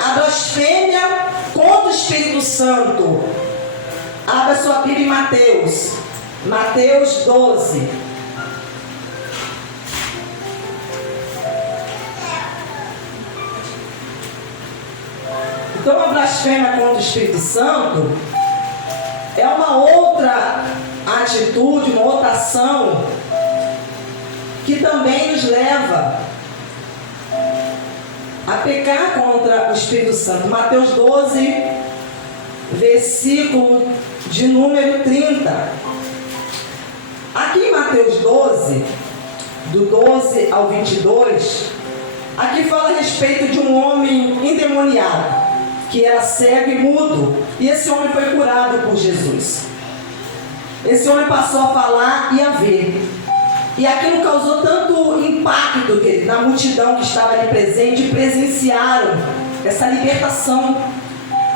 a blasfêmia contra o Espírito Santo. Abra sua Bíblia em Mateus. Mateus 12. Então, a blasfêmia contra o Espírito Santo é uma outra atitude, uma outra ação que também nos leva a pecar contra o Espírito Santo. Mateus 12, versículo de número 30. Aqui em Mateus 12, do 12 ao 22, aqui fala a respeito de um homem endemoniado, que era cego e mudo, e esse homem foi curado por Jesus. Esse homem passou a falar e a ver, e aquilo causou tanto impacto que na multidão que estava ali presente, presenciaram essa libertação,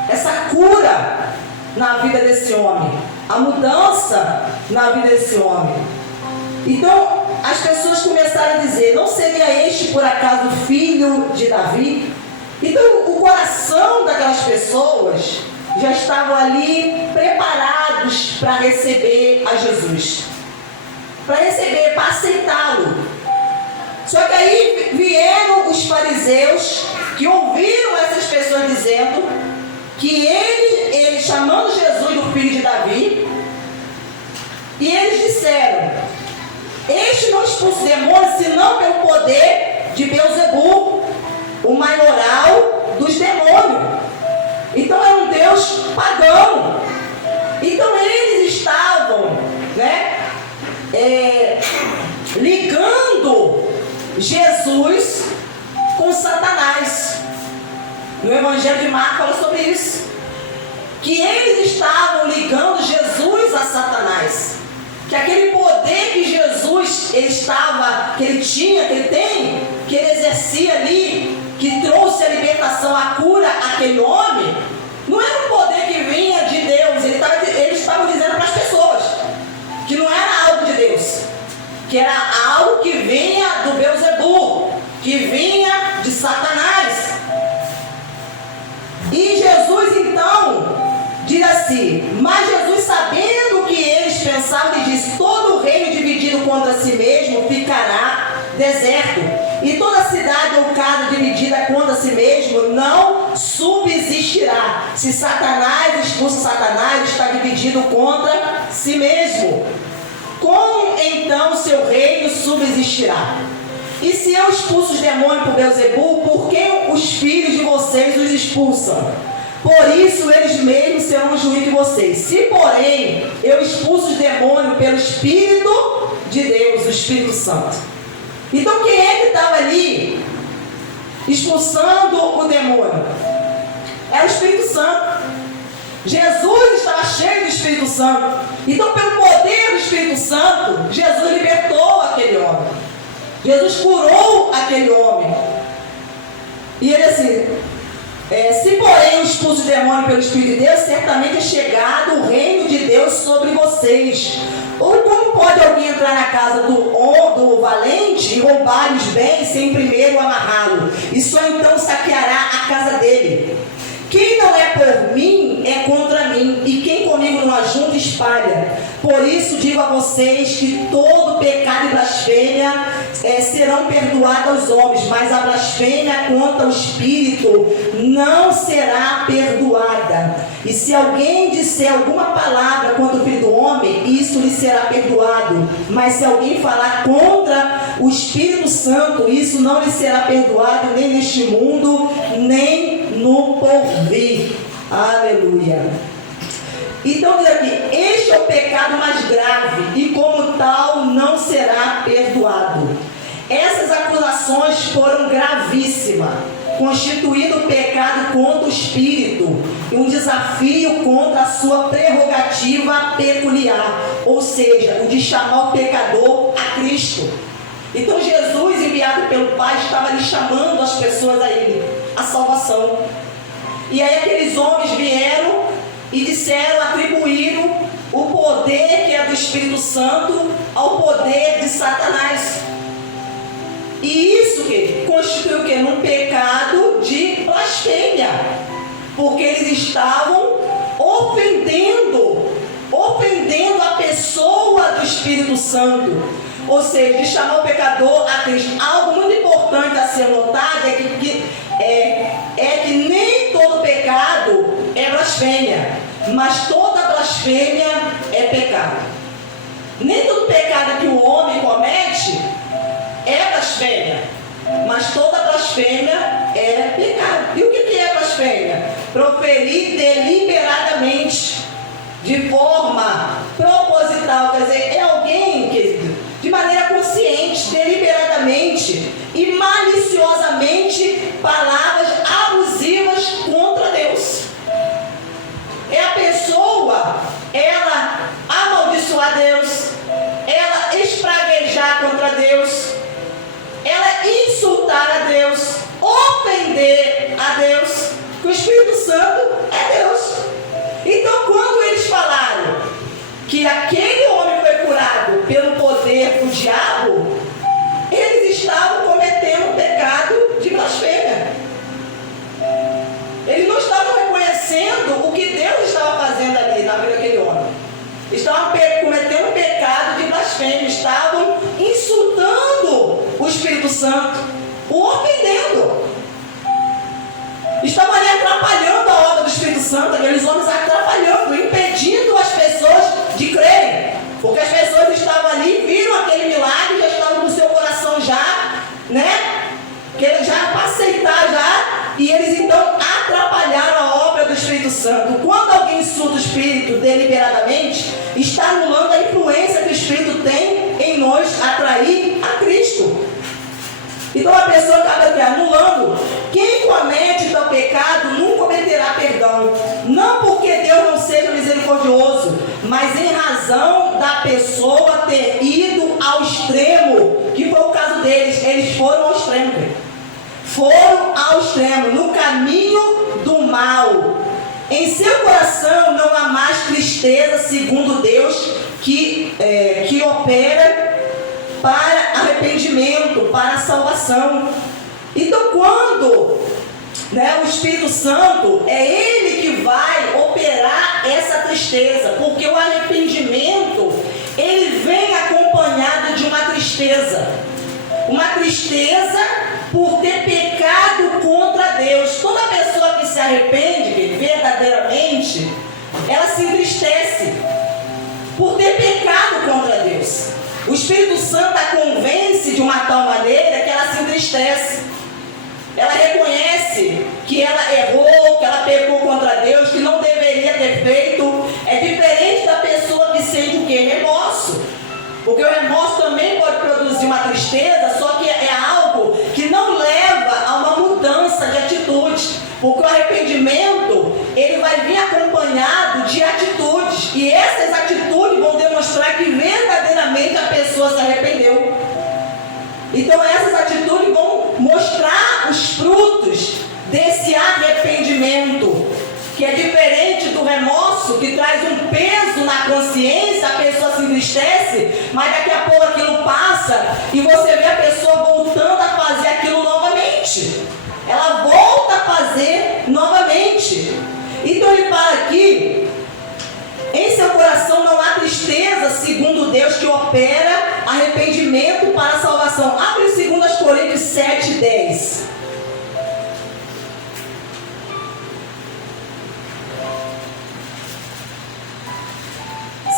essa cura na vida desse homem, a mudança na vida desse homem. Então as pessoas começaram a dizer: não seria este por acaso o filho de Davi? Então o coração daquelas pessoas já estavam ali preparados para receber a Jesus, para receber, para aceitá-lo. Só que aí vieram os fariseus, que ouviram essas pessoas dizendo que ele chamando Jesus do filho de Davi, e eles disseram: este não expulsa demônios senão pelo poder de Beelzebul, o maioral dos demônios. Então era um Deus pagão. Então eles estavam, ligando Jesus com Satanás. No Evangelho de Marcos fala sobre isso, que eles estavam ligando Jesus a Satanás, que aquele poder que Jesus que ele tinha, que ele tem, que ele exercia ali, que trouxe a libertação, a cura àquele homem, não era um poder que vinha de Deus. Eles estavam dizendo para as pessoas que não era algo de Deus, que era algo que vinha do Beelzebul, que vinha de Satanás. E Jesus então diz assim: mas Jesus, sabendo o que eles pensavam, lhe disse: todo o reino dividido contra si mesmo ficará deserto, e toda cidade ou casa dividida contra si mesmo não subsistirá. Se Satanás expulsa Satanás, está dividido contra si mesmo. Como então seu reino subsistirá? E se eu expulso os demônios por Beelzebul, por que os filhos de vocês os expulsam? Por isso eles mesmos serão o juiz de vocês. Se porém eu expulso os demônios pelo Espírito de Deus, o Espírito Santo. Então quem é que estava ali expulsando o demônio? Era o Espírito Santo. Jesus estava cheio do Espírito Santo. Então, pelo poder do Espírito Santo, Jesus libertou aquele homem. Jesus curou aquele homem. E ele assim: se porém eu expulso o demônio pelo Espírito de Deus, certamente é chegado o reino de Deus sobre vocês. Ou como pode alguém entrar na casa do valente e roubar os bens sem primeiro amarrá-lo? E só então saqueará a casa dele. Quem não é por mim é contra mim, e quem comigo não ajunta espalha. Por isso digo a vocês que todo pecado e blasfêmia serão perdoados aos homens, mas a blasfêmia contra o Espírito não será perdoada. E se alguém disser alguma palavra contra o Filho do Homem, isso lhe será perdoado. Mas se alguém falar contra o Espírito Santo, isso não lhe será perdoado, nem neste mundo, nem no porvir. Aleluia. Então diz aqui: este é o pecado mais grave, e como tal não será perdoado. Essas acusações foram gravíssimas, constituindo um pecado contra o Espírito e um desafio contra a sua prerrogativa peculiar, ou seja, o de chamar o pecador a Cristo. Então Jesus, enviado pelo Pai, estava ali chamando as pessoas a Ele, a salvação. E aí aqueles homens vieram e disseram, atribuíram o poder que é do Espírito Santo ao poder de Satanás. E isso que constitui o quê? Num pecado de blasfêmia. porque eles estavam ofendendo a pessoa do Espírito Santo. Ou seja, de chamar o pecador a Cristo. Algo muito importante a ser notado é que nem todo pecado é blasfêmia, mas toda blasfêmia é pecado. Nem todo pecado que o homem comete é blasfêmia, mas toda blasfêmia é pecado. E o que é blasfêmia? Proferir deliberadamente, de forma proposital, quer dizer, é alguém que de maneira consciente, deliberadamente e maliciosamente palavras abusivas contra Deus. É a pessoa, ela amaldiçoar Deus, ela espraguejar contra Deus, ela insultar a Deus, ofender a Deus, que o Espírito Santo é Deus. Então, quando eles falaram que aquele homem foi curado pelo poder do diabo, eles estavam cometendo um pecado de blasfêmia. Eles não estavam reconhecendo o que Deus estava fazendo ali na vida daquele homem. Estavam cometendo um pecado de blasfêmia, estavam insultando o Espírito Santo, o ofendendo. Estavam ali atrapalhando a obra do Espírito Santo, aqueles homens atrapalhando, impedindo as pessoas de crerem. Porque as pessoas estavam ali, viram aquele milagre, já estavam no seu coração já, né? Que já para aceitar já, e eles então atrapalharam a obra do Espírito Santo. Quando alguém insulta o Espírito deliberadamente, está anulando a influência que o Espírito tem em nós atrair a Cristo. Então a pessoa acaba aqui anulando. Quem comete tal pecado não cometerá perdão. Não porque Deus não seja misericordioso, mas em razão da pessoa ter ido ao extremo, que foi o caso deles. Eles foram ao extremo. Foram ao extremo, no caminho do mal. Em seu coração não há mais tristeza, segundo Deus, que opera para arrependimento, para a salvação. Então, quando o Espírito Santo, é Ele que vai operar essa tristeza, porque o arrependimento, ele vem acompanhado de uma tristeza por ter pecado contra Deus. Toda pessoa que se arrepende verdadeiramente, ela se entristece por ter pecado contra Deus. O Espírito Santo a convence de uma tal maneira que ela se entristece. Ela reconhece que ela errou, que ela pecou contra Deus, que não deveria ter feito. É diferente da pessoa que sente o quê? Remorso. Porque o remorso também pode produzir uma tristeza, só que é algo que não leva a uma mudança de atitude. Porque o arrependimento, ele vai vir acompanhado de atitudes. E essas atitudes vão demonstrar que verdadeiramente a pessoa se arrependeu. Então essas atitudes vão mostrar os frutos desse arrependimento, que é diferente do remorso, que traz um peso na consciência, a pessoa se entristece, mas daqui a pouco aquilo passa e você vê a pessoa voltando a fazer aquilo novamente. Ela volta a fazer novamente. Então ele fala aqui: em seu coração não há tristeza, segundo Deus, que opera arrependimento para a salvação. Abre 2 Coríntios 7:10.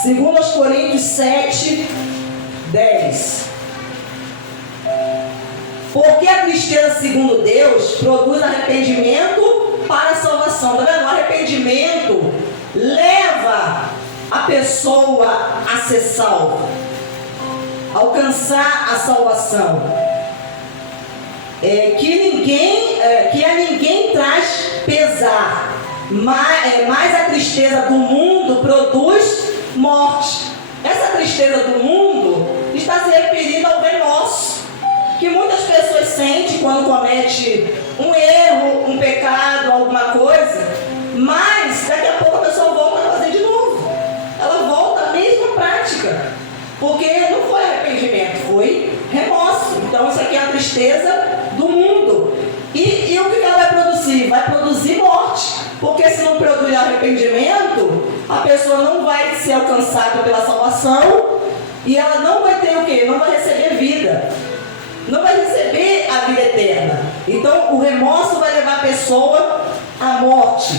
2 Coríntios 7:10. Porque a tristeza, segundo Deus, produz arrependimento para a salvação. Tá vendo? O arrependimento leva a pessoa a ser salva, alcançar a salvação. Que a ninguém traz pesar, mas a tristeza do mundo produz morte. Essa tristeza do mundo está se referindo ao remorso que muitas pessoas sentem quando comete um erro, um pecado, alguma coisa, mas daqui a pouco a pessoa volta a fazer de novo. Ela volta à mesma prática, porque não foi arrependimento, foi remorso. Então isso aqui é a tristeza do mundo. E o que ela vai produzir? Vai produzir morte. Porque se não produzir arrependimento, a pessoa não vai ser alcançada pela salvação e ela não vai ter o quê? Não vai receber vida. Não vai receber a vida eterna. Então o remorso vai levar a pessoa à morte.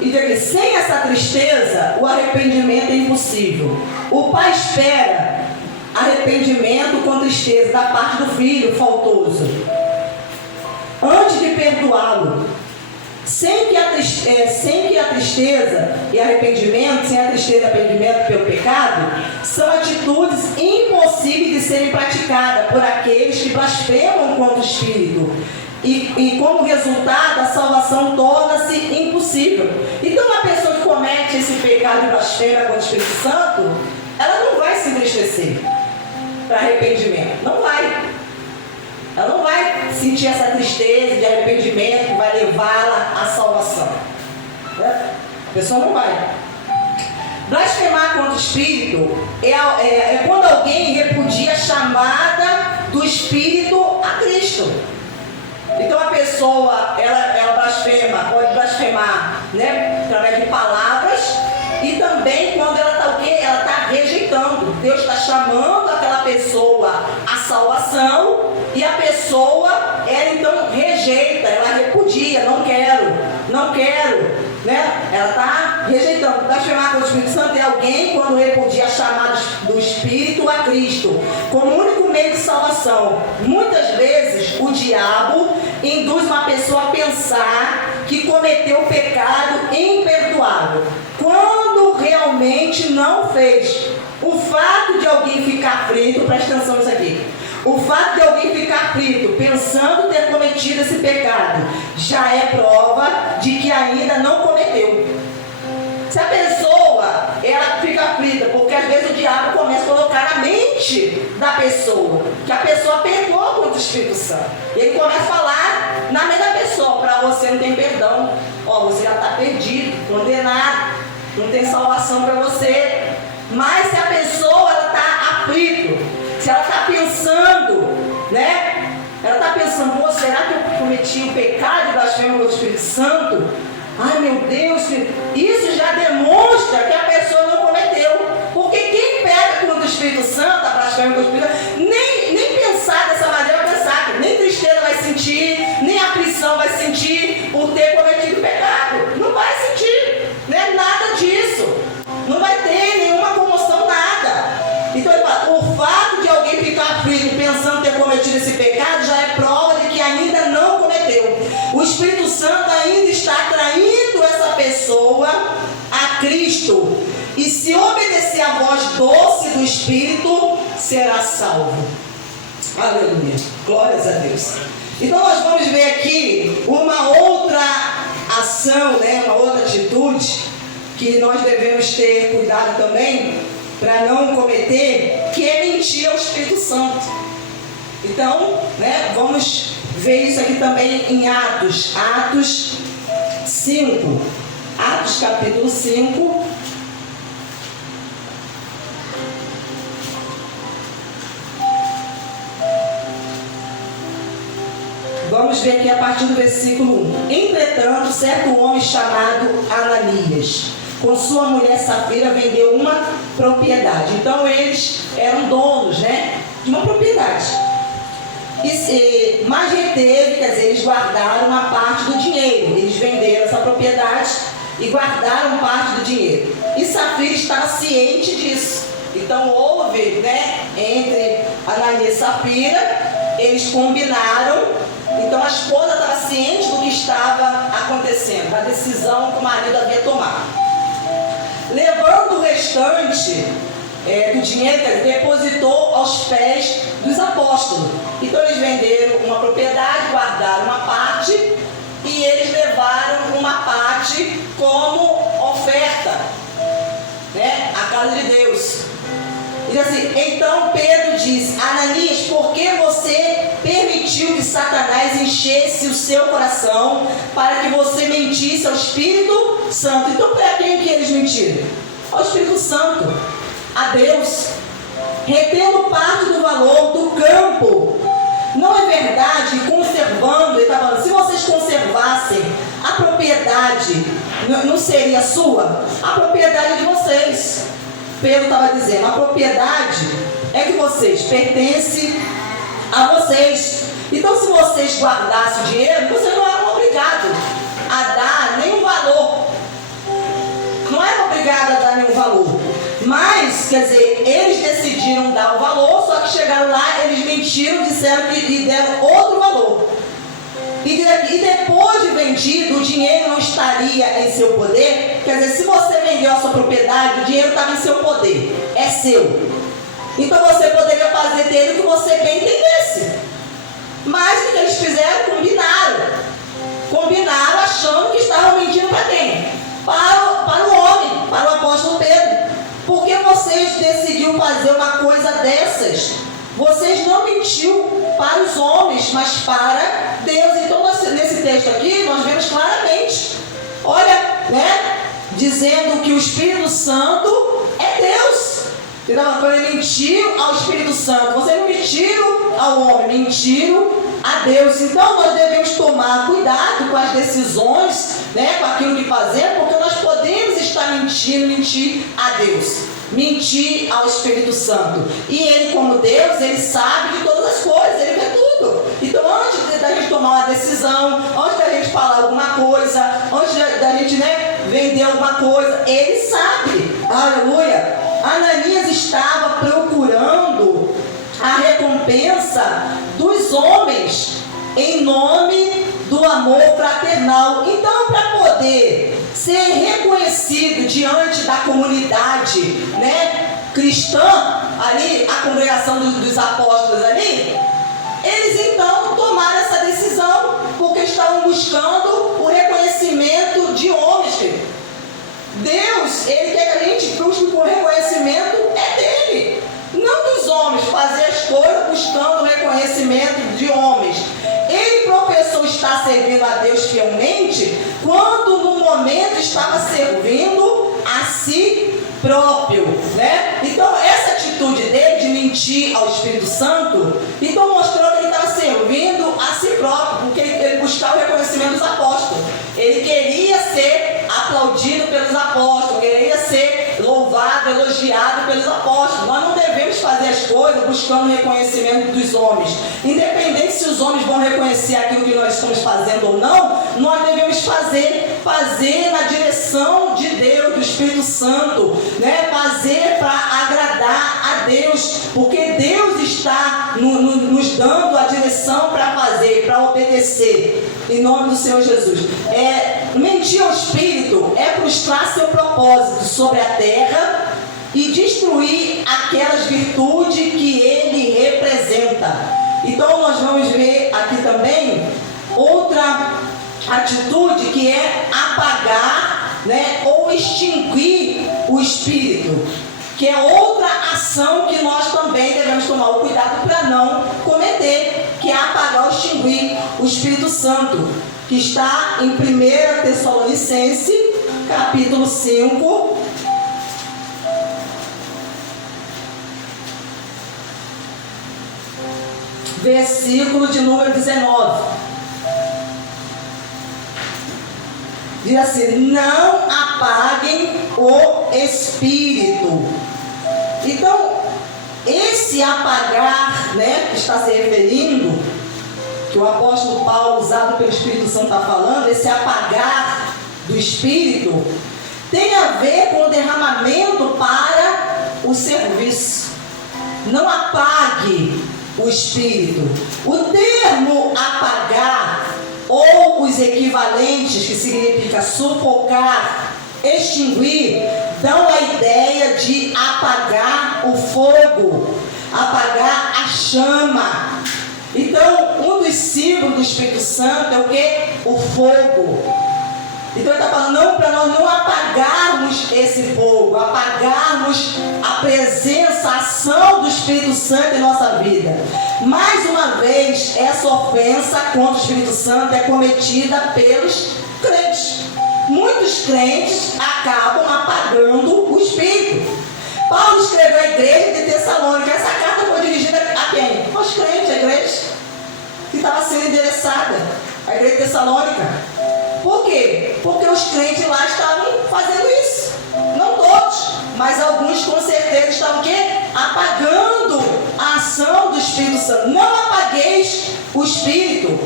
E sem essa tristeza, o arrependimento é impossível. O pai espera arrependimento com tristeza da parte do filho faltoso, antes de perdoá-lo. Sem que a tristeza e arrependimento, sem a tristeza e arrependimento pelo pecado, são atitudes impossíveis de serem praticadas por aqueles que blasfemam contra o Espírito. E como resultado, a salvação torna-se impossível. Então, uma pessoa que comete esse pecado de blasfêmia contra o Espírito Santo, ela não vai se entristecer para arrependimento. Não vai. Ela não vai sentir essa tristeza de arrependimento que vai levá-la à salvação. A pessoa não vai. Blasfemar contra o Espírito é quando alguém repudia a chamada do Espírito a Cristo. Então a pessoa, ela blasfema, pode blasfemar, né, através de palavras, e também quando ela está o quê? Ela está rejeitando. Deus está chamando aquela pessoa à salvação e a pessoa, ela então rejeita, ela repudia, não quero, né? Ela está rejeitando. Blasfemar contra o Espírito Santo é alguém quando repudia a chamada do Espírito a Cristo como único meio de salvação. Muitas vezes o diabo induz uma pessoa a pensar que cometeu um pecado imperdoável, quando realmente não fez. O fato de alguém ficar aflito, presta atenção nisso aqui, o fato de alguém ficar aflito pensando ter cometido esse pecado, já é prova de que ainda não cometeu. Se a pessoa, ela fica aflita, porque às vezes o diabo começa a colocar na mente da pessoa, que a pessoa pecou contra o Espírito Santo. Ele começa a falar na mente da pessoa, para você não tem perdão, você já está perdido, condenado, não tem salvação para você. Mas se a pessoa, ela está aflita, se ela está pensando, né? Ela está pensando, será que eu cometi o pecado de blasfêmia contra o Espírito Santo? Ai meu Deus, isso já demonstra que a pessoa não cometeu. Porque quem peca contra o Espírito Santo, a blasfêmia contra o Espírito Santo, nem pensar dessa maneira vai pensar, nem tristeza vai sentir, nem aflição vai sentir por ter cometido pecado. Não vai sentir, né? Nada disso. Não vai ter nenhuma comoção, nada. Então ele fala, o fato de alguém ficar aflito pensando ter cometido esse pecado já é prova de que ainda não cometeu. O Espírito Santo ainda está atraindo essa pessoa a Cristo. E se obedecer à voz doce do Espírito, será salvo. Aleluia. Glórias a Deus. Então nós vamos ver aqui uma outra ação, né, uma outra atitude que nós devemos ter cuidado também para não cometer, que é mentir ao Espírito Santo. Então, né, vamos ver isso aqui também em Atos 5. Atos capítulo 5. Vamos ver aqui a partir do versículo 1. Entretanto, certo homem chamado Ananias, com sua mulher Safira, vendeu uma propriedade. Então eles eram donos, né, de uma propriedade. Mas reteve, quer dizer, eles guardaram uma parte do dinheiro. Eles venderam essa propriedade e guardaram parte do dinheiro. E Safira estava ciente disso. Então houve, né, entre Ananias e Safira, eles combinaram. Então a esposa estava ciente do que estava acontecendo, da decisão que o marido havia tomado. Levando o restante do dinheiro, depositou aos pés dos apóstolos. Então eles venderam uma propriedade, guardaram uma parte e eles levaram uma parte como oferta, né, à casa de Deus. E assim, então Pedro disse, Ananias, por que você permitiu que Satanás enchesse o seu coração para que você mentisse ao Espírito Santo? Então para quem que eles mentiram? Ao Espírito Santo, a Deus, retendo parte do valor do campo. Não é verdade, conservando, ele está falando, se vocês conservassem a propriedade não seria sua? A propriedade é de vocês. Pedro estava dizendo, a propriedade é de vocês, pertence a vocês. Então, se vocês guardassem o dinheiro, vocês não eram obrigados a dar nenhum valor. Não eram obrigados a dar nenhum valor. Mas, quer dizer, eles decidiram dar o valor, só que chegaram lá, eles mentiram, disseram que deram outro valor. E depois de vendido, o dinheiro não estaria em seu poder. Quer dizer, se você vendeu a sua propriedade, o dinheiro estava em seu poder. É seu. Então você poderia fazer dele o que você bem entendesse. Mas o que eles fizeram? Combinaram achando que estavam mentindo para quem? Para o homem, para o apóstolo Pedro. Por que vocês decidiram fazer uma coisa dessas? Vocês não mentiu para os homens, mas para Deus. Então, nesse texto aqui, nós vemos claramente, olha, né, dizendo que o Espírito Santo é Deus. Então, quando ele mentiu ao Espírito Santo, vocês não mentiram ao homem, mentiram a Deus. Então, nós devemos tomar cuidado com as decisões, né, com aquilo que fazemos, porque nós podemos estar mentir a Deus, mentir ao Espírito Santo. E ele, como Deus, ele sabe de todas as coisas, ele vê tudo. Então, antes da gente tomar uma decisão, antes da gente falar alguma coisa, antes da gente, né, vender alguma coisa, ele sabe. Aleluia! Ananias estava procurando a recompensa dos homens em nome do amor fraternal. Então, para poder ser reconhecido diante da comunidade, né, cristã, ali, a congregação dos apóstolos ali, eles então tomaram essa decisão, porque estavam buscando o reconhecimento de homens. Deus, ele quer que a gente busque o reconhecimento dele, não dos homens, fazer as coisas buscando o reconhecimento de homens. Ele professou estar servindo a Deus fielmente quando no momento estava servindo a si próprio, né? Então essa atitude dele de mentir ao Espírito Santo, então mostrou que ele estava servindo a si próprio, porque ele buscava o reconhecimento dos apóstolos. Ele queria ser aplaudido pelos apóstolos, queria ser louvado, elogiado pelos apóstolos. Nós não devemos fazer as coisas buscando o reconhecimento dos homens. Independente se os homens vão reconhecer aquilo que nós estamos fazendo ou não, nós devemos fazer na direção de Deus, do Espírito Santo, né? Fazer para agradar a Deus, porque Deus está nos dando a direção para fazer, para obedecer, em nome do Senhor Jesus. Mentir ao Espírito é frustrar seu propósito sobre a terra e destruir aquelas virtudes que ele representa. Então nós vamos ver aqui também outra atitude, que é apagar, né, ou extinguir o Espírito, que é outra ação que nós também devemos tomar o cuidado para não cometer, que é apagar ou extinguir o Espírito Santo, que está em 1 Tessalonicenses, capítulo 5, versículo de número 19. Diz assim: não apaguem o Espírito. Então, esse apagar, né, que está se referindo, que o apóstolo Paulo, usado pelo Espírito Santo, está falando, esse apagar do Espírito, tem a ver com o derramamento para o serviço. Não apague o Espírito. O termo apagar, ou os equivalentes, que significa sufocar, extinguir, dão a ideia de apagar o fogo, apagar a chama. Então, um dos símbolos do Espírito Santo é o que? O fogo. Então ele está falando, não, para nós não apagarmos esse fogo, apagarmos a presença, a ação do Espírito Santo em nossa vida. Mais uma vez, essa ofensa contra o Espírito Santo é cometida pelos crentes. Muitos crentes acabam apagando o Espírito. Paulo escreveu à igreja de Tessalônica. Essa carta foi dirigida a quem? Aos crentes, a igreja que estava sendo endereçada, a igreja de Tessalônica. Por quê? Porque os crentes mas alguns com certeza estão o quê? Apagando a ação do Espírito Santo. Não apagueis o Espírito.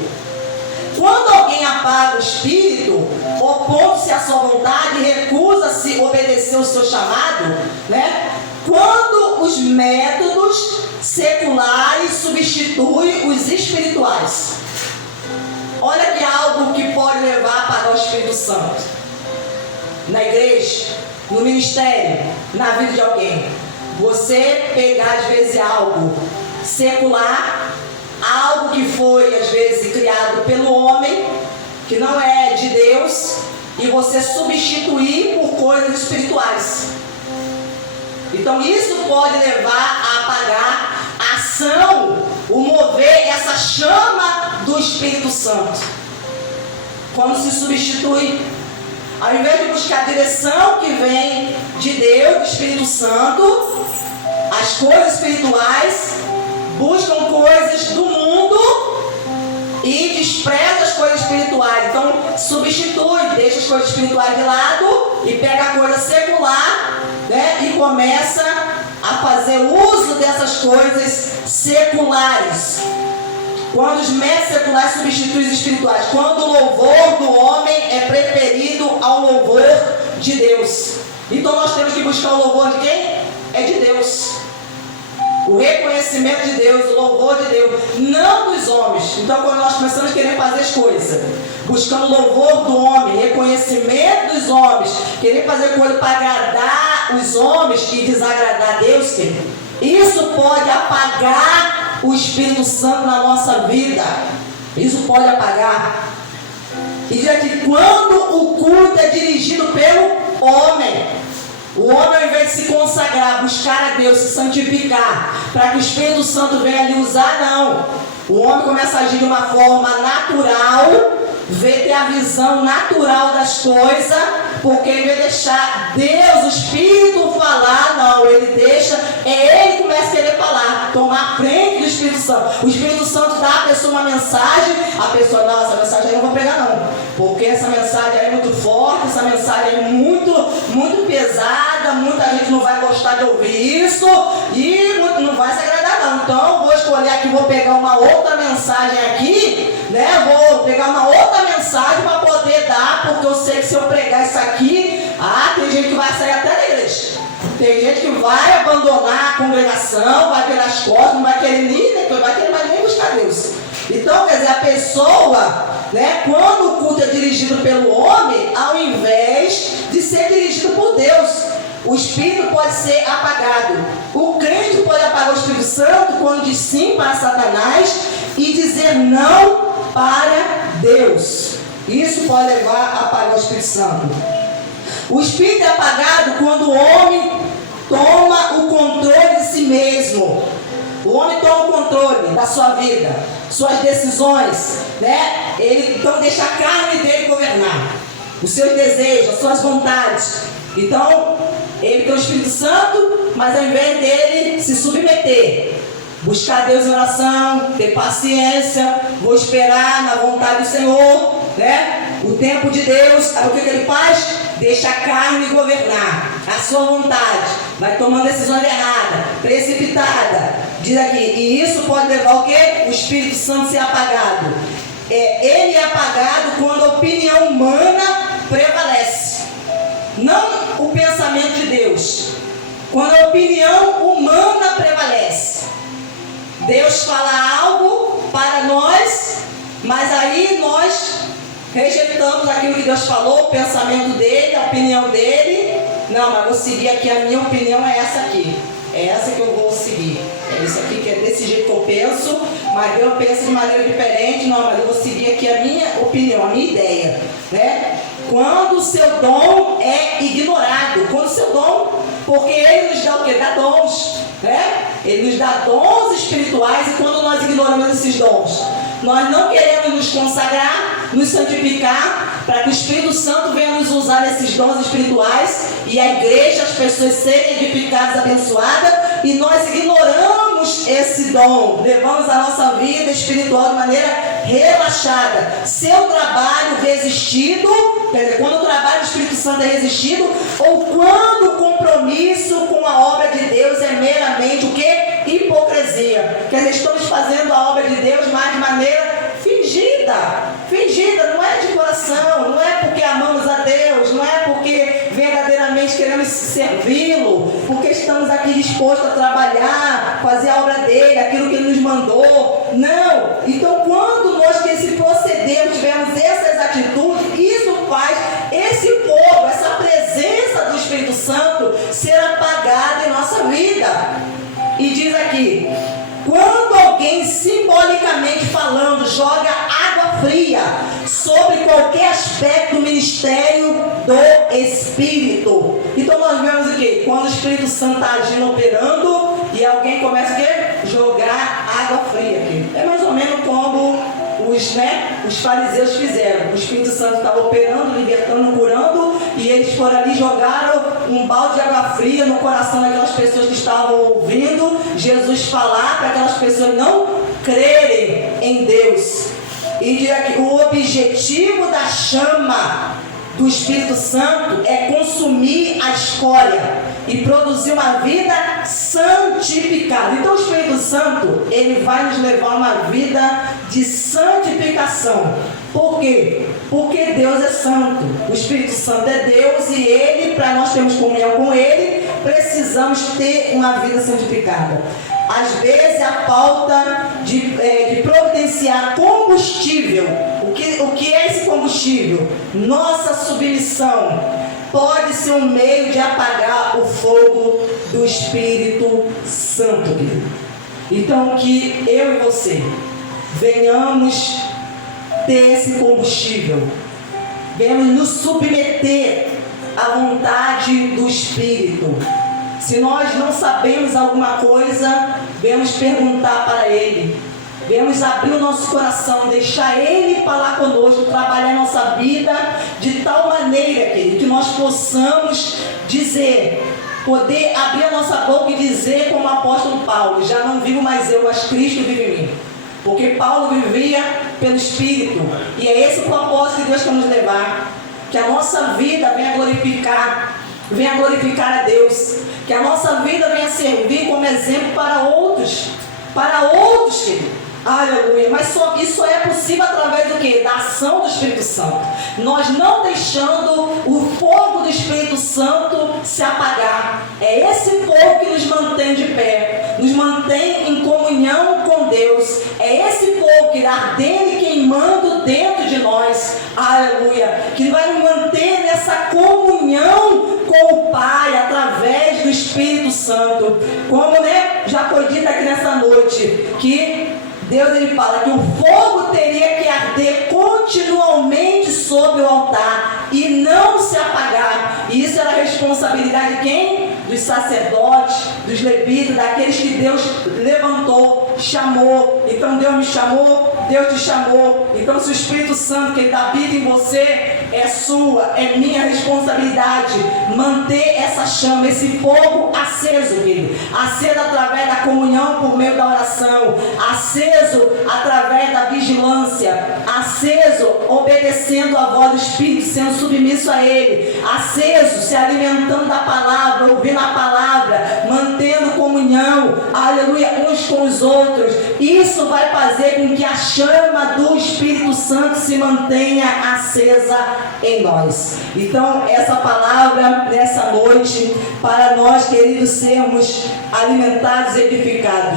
Quando alguém apaga o Espírito, opondo-se à sua vontade e recusa-se obedecer o seu chamado, né? Quando os métodos seculares substituem os espirituais. Olha que algo que pode levar a apagar o Espírito Santo. Na igreja, no ministério, na vida de alguém. Você pegar às vezes algo secular, algo que foi às vezes criado pelo homem, que não é de Deus, e você substituir por coisas espirituais. Então isso pode levar a apagar a ação, o mover, essa chama do Espírito Santo. Quando se substitui, ao invés de buscar a direção que vem de Deus, do Espírito Santo, as coisas espirituais, buscam coisas do mundo e despreza as coisas espirituais. Então substitui, deixa as coisas espirituais de lado e pega a coisa secular, né, e começa a fazer uso dessas coisas seculares. Quando os métodos seculares substituem os espirituais, quando o louvor do homem é preferido ao louvor de Deus. Então nós temos que buscar o louvor de quem? É de Deus. O reconhecimento de Deus, o louvor de Deus, não dos homens. Então quando nós começamos a querer fazer as coisas, buscando o louvor do homem, reconhecimento dos homens, querer fazer coisa para agradar os homens e desagradar a Deus, isso pode apagar o Espírito Santo na nossa vida. Isso pode apagar. E diz aqui, quando o culto é dirigido pelo homem, o homem, ao invés de se consagrar, buscar a Deus, se santificar, para que o Espírito Santo venha lhe usar, não. O homem começa a agir de uma forma natural, ter a visão natural das coisas, porque em vez de deixar Deus, o Espírito falar, não, ele deixa, ele que começa a querer falar, tomar a frente do Espírito Santo. O Espírito Santo dá à pessoa uma mensagem, a pessoa, não, essa mensagem aí eu não vou pegar não, porque essa mensagem aí é muito forte, essa mensagem é muito pesada, muita gente não vai gostar de ouvir isso, e não vai se agradar não. Então vou escolher aqui, vou pegar uma outra mensagem aqui, né, vou pegar uma outra mensagem para poder dar, porque eu sei que se eu pregar isso aqui, tem gente que vai sair até da igreja. Tem gente que vai abandonar a congregação, vai virar as costas, não vai querer nem, vai querer mais nem buscar Deus. Então, quer dizer, a pessoa, né, quando o culto é dirigido pelo homem, ao invés de ser dirigido por Deus, o Espírito pode ser apagado. O crente pode apagar o Espírito Santo quando diz sim para Satanás e dizer não para Deus. Isso pode levar a apagar o Espírito Santo. O Espírito é apagado quando o homem toma o controle de si mesmo. O homem toma o controle da sua vida, suas decisões, né? Ele então deixa a carne dele governar, os seus desejos, as suas vontades. Então, ele tem o Espírito Santo, mas ao invés dele se submeter, buscar Deus em oração, ter paciência, vou esperar na vontade do Senhor, né? O tempo de Deus, aí o que ele faz? Deixa a carne governar, a sua vontade, vai tomando decisões erradas, precipitada. Diz aqui, e isso pode levar o quê? O Espírito Santo ser apagado. Ele é apagado quando a opinião humana prevalece, não o pensamento de Deus. Quando a opinião humana prevalece, Deus fala algo para nós, mas aí nós rejeitamos aquilo que Deus falou, o pensamento dele, a opinião dele. Não, mas vou seguir aqui, a minha opinião é essa aqui. É essa que eu vou seguir. É isso aqui que é desse jeito que eu penso, mas Deus pensa de maneira diferente. Não, mas eu vou seguir aqui a minha opinião, a minha ideia, né? Quando o seu dom é ignorado, quando o seu dom, porque ele nos dá o quê? Dá dons, né? Ele nos dá dons espirituais, e quando nós ignoramos esses dons, nós não queremos nos consagrar, nos santificar, para que o Espírito Santo venha nos usar nesses dons espirituais, e a igreja, as pessoas serem edificadas, abençoadas, e nós ignoramos esse dom, levamos a nossa vida espiritual de maneira relaxada. Seu trabalho resistido, quer dizer, quando o trabalho do Espírito Santo é resistido, ou quando o compromisso com a obra de Deus é meramente o quê? Hipocrisia. Quer dizer, estamos fazendo a obra de Deus, mas de maneira fingida, não é de coração, não é porque amamos a Deus, não é porque verdadeiramente queremos servi-lo, porque estamos aqui dispostos a trabalhar, fazer a obra dele, aquilo que ele nos mandou. Não. Então, quando nós que esse proceder, tivermos essas atitudes, isso faz esse fogo, essa presença do Espírito Santo ser apagada em nossa vida. E diz aqui: quando alguém, simbolicamente falando, joga água fria sobre qualquer aspecto do ministério do Espírito. Então nós vemos o quê? Quando o Espírito Santo está agindo, operando, e alguém começa o quê? Jogar água fria aqui. É mais ou menos como os fariseus fizeram. O Espírito Santo estava operando, libertando, curando, e eles foram ali e jogaram um balde de água fria no coração daquelas pessoas que estavam ouvindo Jesus falar, para aquelas pessoas não crerem em Deus. E diz aqui, o objetivo da chama do Espírito Santo é consumir a escória e produzir uma vida santificada. Então o Espírito Santo, ele vai nos levar a uma vida de santificação. Por quê? Porque Deus é santo. O Espírito Santo é Deus, e ele, para nós termos comunhão com ele, precisamos ter uma vida santificada. Às vezes a falta de providenciar combustível. O que é esse combustível? Nossa submissão pode ser um meio de apagar o fogo do Espírito Santo, querido. Então, que eu e você venhamos ter esse combustível, venhamos nos submeter à vontade do Espírito. Se nós não sabemos alguma coisa, venhamos perguntar para Ele, venhamos abrir o nosso coração, deixar Ele falar conosco, trabalhar a nossa vida de tal maneira, querido, que nós possamos dizer, poder abrir a nossa boca e dizer como o apóstolo Paulo: já não vivo mais eu, mas Cristo vive em mim. Porque Paulo vivia pelo Espírito, e é esse o propósito que Deus quer nos levar, que a nossa vida venha glorificar a Deus, que a nossa vida venha servir como exemplo para outros, querido. Aleluia. Mas isso é possível através do quê? Da ação do Espírito Santo. Nós não deixando o fogo do Espírito Santo se apagar. É esse fogo que nos mantém de pé, nos mantém em comunhão com Deus. É esse fogo que irá ardendo e queimando dentro de nós. Aleluia. Que vai nos manter nessa comunhão com o Pai através do Espírito Santo. Como já foi dito aqui nessa noite, que Deus, ele fala que o fogo teria que arder continuamente sobre o altar e não se apagar. E isso era a responsabilidade de quem? Dos sacerdotes, dos levitas, daqueles que Deus levantou, chamou. Então Deus me chamou, Deus te chamou. Então, se o Espírito Santo que ele habita em você, é sua, é minha responsabilidade manter essa chama, esse fogo aceso, querido. Aceso através da comunhão por meio da oração, aceso através da vigilância, aceso obedecendo a voz do Espírito, sendo submisso a Ele, aceso se alimentando da palavra, ouvindo a palavra, mantendo comunhão, aleluia, uns com os outros. Isso vai fazer com que a chama do Espírito Santo se mantenha acesa em nós. Então, essa palavra nessa noite, para nós, queridos, sermos alimentados e edificados.